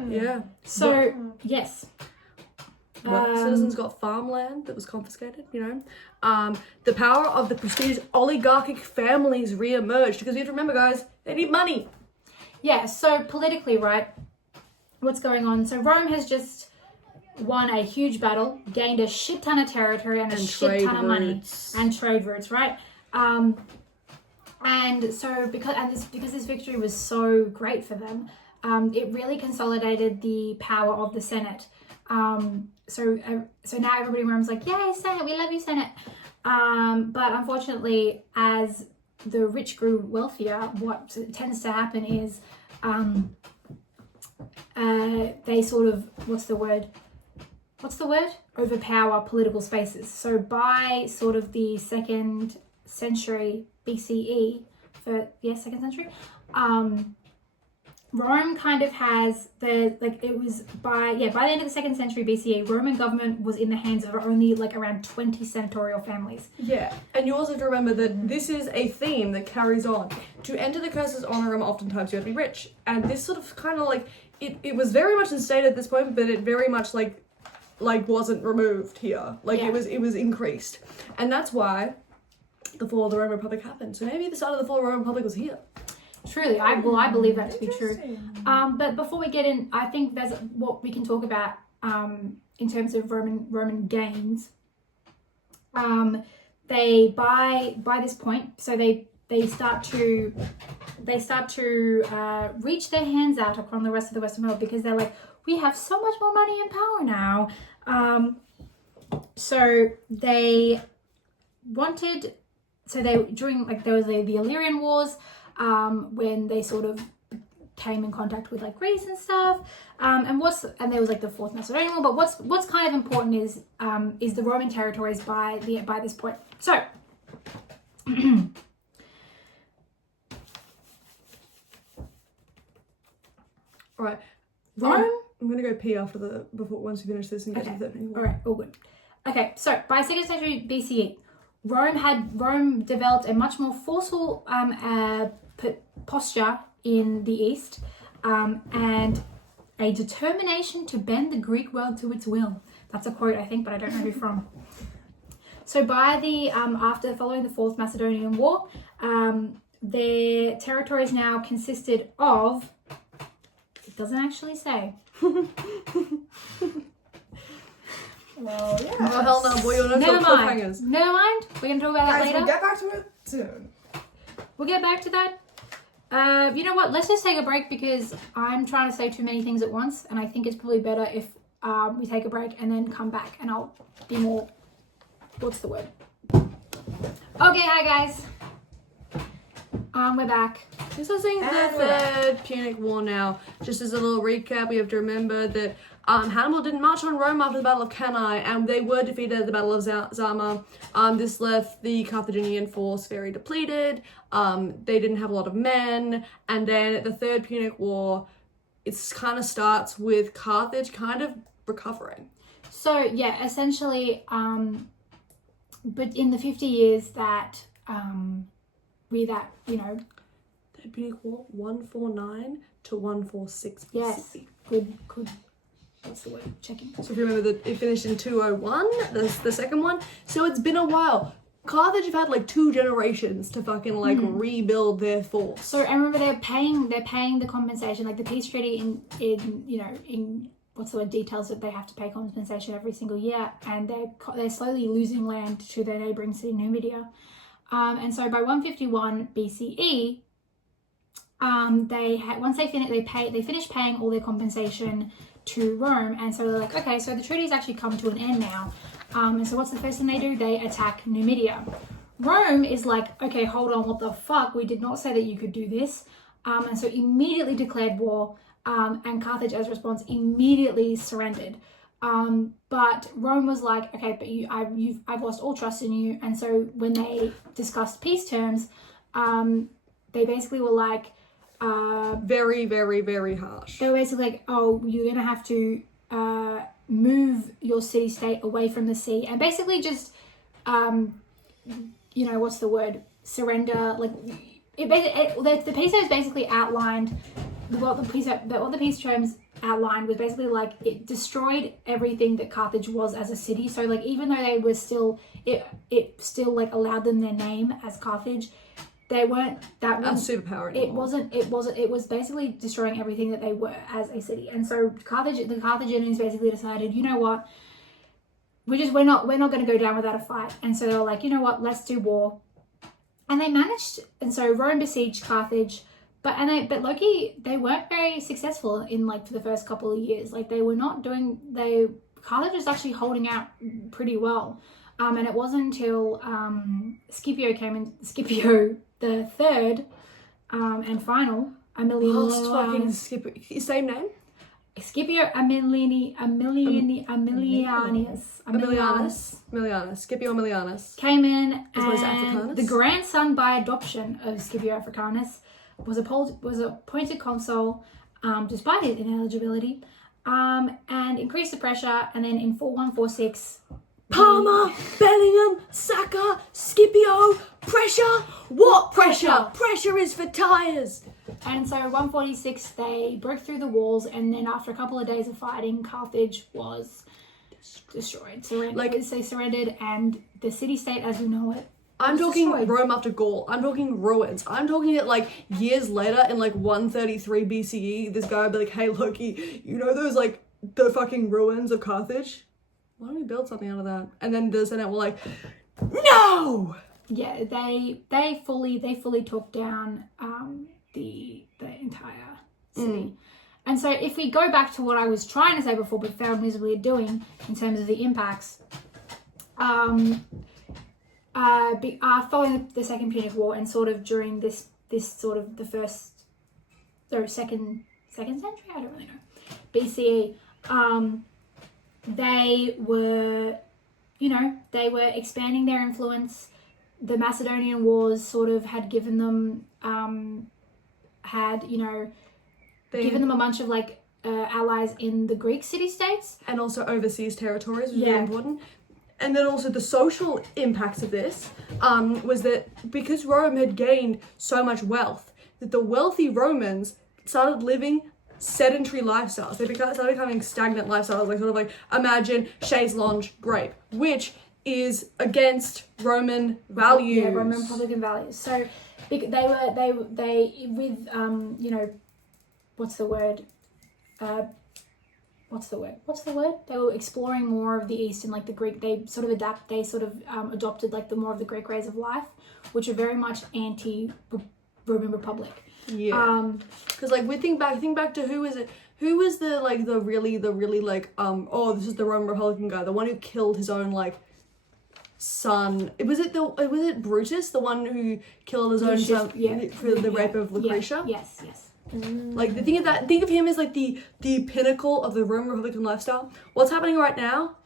Yeah. So yes. Citizens got farmland that was confiscated, the power of the prestigious oligarchic families re-emerged because you have to remember, guys, they need money. Yeah, so politically, right, what's going on? So Rome has just won a huge battle, gained a shit ton of territory and a shit ton of money and trade routes, right? And so because this victory was so great for them, it really consolidated the power of the Senate. So now everybody in Rome's like, yay, Senate, we love you, Senate. But unfortunately, as the rich grew wealthier, what tends to happen is they sort of, what's the word? Overpower political spaces. So by sort of the 2nd century BCE, second century, Rome kind of has by the end of the 2nd century BCE, Roman government was in the hands of only like around 20 senatorial families. Yeah, and you also have to remember that this is a theme that carries on. To enter the cursus honorum, oftentimes you have to be rich. And this sort of kind of like, it was very much instated at this point, but it very much like wasn't removed here. It was increased. And that's why the fall of the Roman Republic happened. So maybe the start of the fall of the Roman Republic was here. Truly, I believe that to be true. But before we get in, I think there's what we can talk about in terms of Roman gains. They by this point, so they start to reach their hands out upon the rest of the Western world because they're like, we have so much more money and power now. So they wanted. So there was the Illyrian Wars. When they sort of came in contact with like Greece and stuff, and there was like the Fourth Macedonian War. But what's kind of important is the Roman territories by this point. So, all right, Rome. I'm gonna go pee once we finish this and get to the third. All right, all good. Okay, so by 2nd century BCE, Rome developed a much more forceful posture in the East, and a determination to bend the Greek world to its will. That's a quote, I think, but I don't know who from. So by the after following the Fourth Macedonian War, their territories now consisted of. It doesn't actually say. Well, yeah. Oh hell no, boy! You're not Never talking mind. cliffhangers. Never mind. We're gonna talk about that Guys, later. we'll get back to it soon. We'll get back to that. You know what? Let's just take a break because I'm trying to say too many things at once, and I think it's probably better if we take a break and then come back, and I'll be more. What's the word? Okay, hi guys. We're back. Discussing the Third Punic War now. Just as a little recap, we have to remember that Hannibal didn't march on Rome after the Battle of Cannae, and they were defeated at the Battle of Zama. This left the Carthaginian force very depleted. They didn't have a lot of men, and then the Third Punic War, it kind of starts with Carthage kind of recovering. So yeah, essentially, but in the 50 years that Third Punic War, 149 to 146 BC. Yes, good. What's the word? Checking. So if you remember that it finished in 201, that's the second one. So it's been a while. Carthage have had like 2 generations to fucking like rebuild their force. So I remember they're paying the compensation, like the peace treaty in what's the word, details that they have to pay compensation every single year, and they're slowly losing land to their neighboring city Numidia. And so by 151 BCE, they finished paying all their compensation to Rome, and so they're like, okay, so the treaty's actually come to an end now. And so what's the first thing they do? They attack Numidia. Rome is like, okay, hold on, what the fuck? We did not say that you could do this. And so immediately declared war, and Carthage, as a response, immediately surrendered. But Rome was like, okay, but I've lost all trust in you. And so when they discussed peace terms, they basically were like, very, very, very harsh. they were basically like, oh, you're gonna have to move your city-state away from the sea, and basically just what's the word, surrender. Like the peace terms basically outlined what the peace terms outlined was basically like it destroyed everything that Carthage was as a city. So like even though they were still, it still like allowed them their name as Carthage, they weren't that a superpower anymore. It was basically destroying everything that they were as a city. And so the Carthaginians basically decided, you know what, we're not going to go down without a fight. And so they were like, you know what, let's do war. And they managed, and so Rome besieged Carthage, but Loki, they weren't very successful in like for the first couple of years. Like Carthage was actually holding out pretty well. And it wasn't until Scipio came in, Scipio the third and final, Same name? Scipio Aemilianus Scipio Aemilianus came in, as well as and Africanus. the grandson by adoption of Scipio Africanus was appointed consul despite his ineligibility, and increased the pressure. And then in 4146, Palmer, Bellingham, Saka, Scipio, pressure? What pressure? Pressure is for tires. and so 146 they broke through the walls, and then after a couple of days of fighting, Carthage was destroyed. They surrendered, and the city-state as we know it, I'm talking destroyed. Rome after Gaul. I'm talking ruins. I'm talking it like years later in like 133 BCE. This guy would be like, hey Loki, you know those like the fucking ruins of Carthage? Why don't we build something out of that? And then the Senate were like, no! Yeah, they fully took down the entire city. And so if we go back to what I was trying to say before but failed miserably at doing in terms of the impacts, following the Second Punic War and sort of during this sort of the second century, I don't really know, BCE, they were expanding their influence. The Macedonian Wars sort of had given them given them a bunch of like allies in the Greek city-states. And also overseas territories, which is really important. And then also the social impacts of this was that because Rome had gained so much wealth, that the wealthy Romans started living sedentary lifestyles. They started becoming stagnant lifestyles, like sort of like imagine chaise lounge grape, which is against Roman values. Yeah, Roman Republican values. So they what's the word? They were exploring more of the East and like the Greek. They sort of adopted like the more of the Greek ways of life, which are very much anti-Roman Republic. Yeah. Because like we think back to who was the really this is the Roman Republican guy, the one who killed his own like son. Was it Brutus, the one who killed his own son for the rape of Lucretia? Yes. Like, think of him as like the pinnacle of the Roman Republican lifestyle. What's happening right now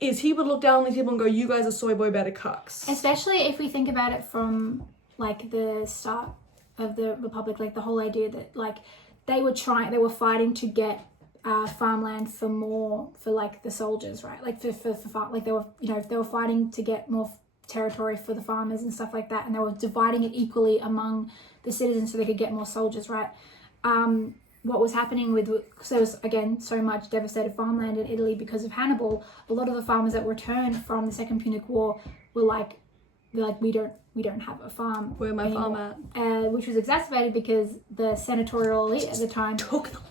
is he would look down on these people and go, you guys are soy boy better cucks. Especially if we think about it from like the start of the Republic, like the whole idea that like they were fighting to get farmland for like the soldiers, right? Like like they were fighting to get more territory for the farmers and stuff like that, and they were dividing it equally among the citizens so they could get more soldiers, right? What was happening because there was again so much devastated farmland in Italy because of Hannibal. A lot of the farmers that returned from the Second Punic War were like, we don't have a farm. Where my farm at? Which was exacerbated because the senatorial elite at the time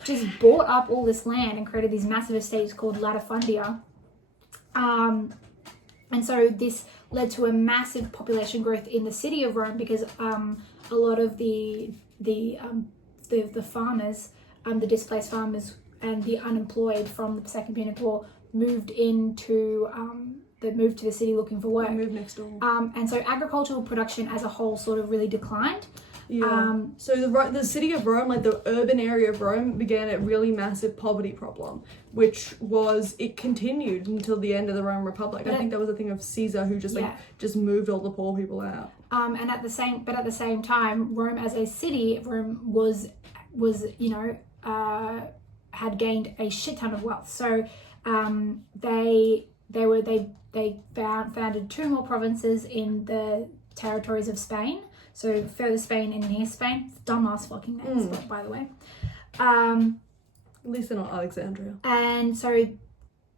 just bought up all this land and created these massive estates called latifundia. And so this led to a massive population growth in the city of Rome because a lot of the farmers, the displaced farmers and the unemployed from the Second Punic War moved to the city looking for work. They moved next door. And so agricultural production as a whole sort of really declined. Yeah. So the city of Rome, like the urban area of Rome, began a really massive poverty problem, which it continued until the end of the Roman Republic. I think that was a thing of Caesar who just moved all the poor people out. And at the same time, Rome as a city, was had gained a shit ton of wealth. So they founded 2 more provinces in the territories of Spain. So further Spain and near Spain. Dumbass fucking names, by the way. At least they're not Alexandria. And so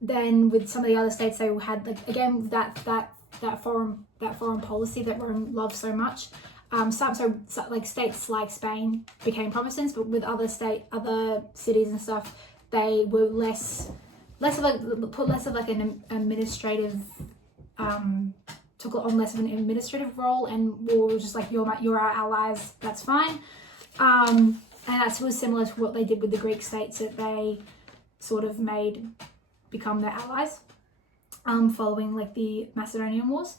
then with some of the other states, they had like again that foreign policy that Rome loves so much. So like states like Spain became provinces, but with other cities and stuff, they were took on less of an administrative role, and we were just like, you're our allies, that's fine. And that was similar to what they did with the Greek states that they sort of made become their allies, following like the Macedonian Wars.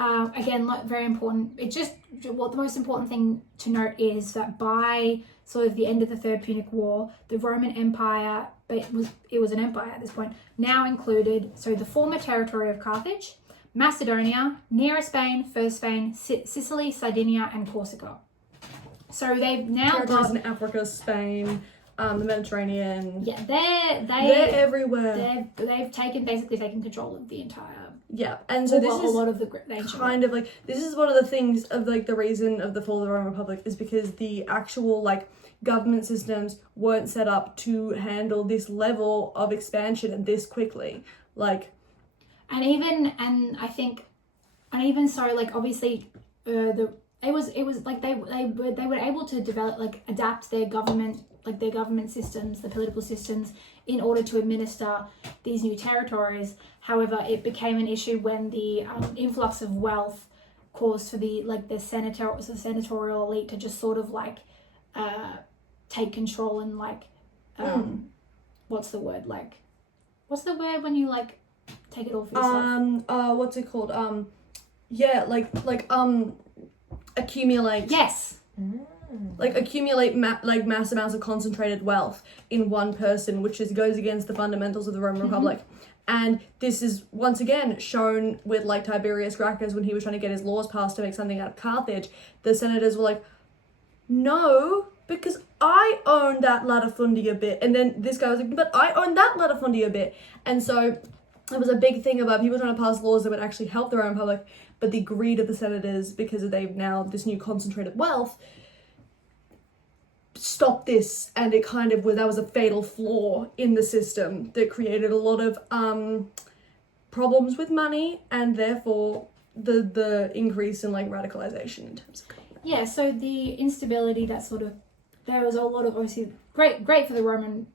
Again, like very important. The most important thing to note is that by sort of the end of the Third Punic War, the Roman Empire, it was an empire at this point, now included the former territory of Carthage, Macedonia, Near Spain, First Spain, Sicily, Sardinia, and Corsica. So they've now territories in Africa, Spain, the Mediterranean. Yeah, they're everywhere. They've basically taken control of the entire. Yeah, and so this is a lot of the kind of like, this is one of the things of like the reason of the fall of the Roman Republic is because the actual like government systems weren't set up to handle this level of expansion and this quickly. Like, and even so, like obviously it was like they were able to develop, like adapt their government systems, the political systems, in order to administer these new territories. However, it became an issue when the influx of wealth caused for the senatorial elite to just sort of like take control and like what's the word when you like take it all for yourself? What's it called? Accumulate. Yes. Like accumulate mass amounts of concentrated wealth in one person, which goes against the fundamentals of the Roman Republic. And this is once again shown with like Tiberius Gracchus when he was trying to get his laws passed to make something out of Carthage. The senators were like, no, because I own that latifundia bit. And then this guy was like, but I own that latifundia bit. And so it was a big thing about people trying to pass laws that would actually help the Roman Republic, but the greed of the senators, because they've now this new concentrated wealth, stopped this, and it kind of that was a fatal flaw in the system that created a lot of problems with money, and therefore the increase in like radicalization in terms of government. Yeah, so the instability that sort of, there was a lot of obviously great for the Rome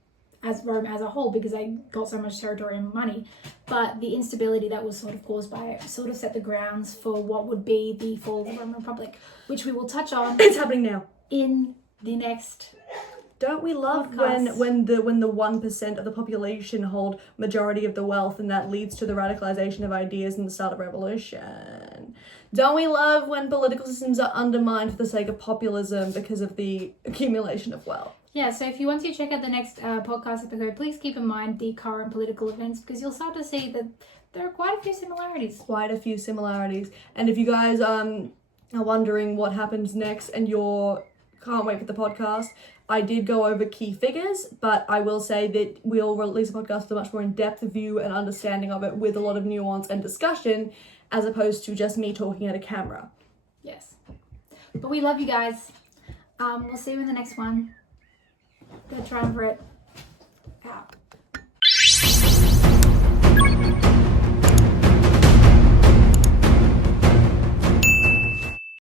as a whole because they got so much territory and money, but the instability that was sort of caused by it sort of set the grounds for what would be the fall of the Roman Republic, which we will touch on. It's happening now. In the next. Don't we love when the 1% of the population hold majority of the wealth, and that leads to the radicalization of ideas and the start of revolution? Don't we love when political systems are undermined for the sake of populism because of the accumulation of wealth? Yeah, so if you want to check out the next podcast episode, please keep in mind the current political events because you'll start to see that there are quite a few similarities. Quite a few similarities. And if you guys are wondering what happens next and you can't wait for the podcast, I did go over key figures, but I will say that we'll release a podcast with a much more in-depth view and understanding of it with a lot of nuance and discussion as opposed to just me talking at a camera. Yes. But we love you guys. We'll see you in the next one. The triumvirate out.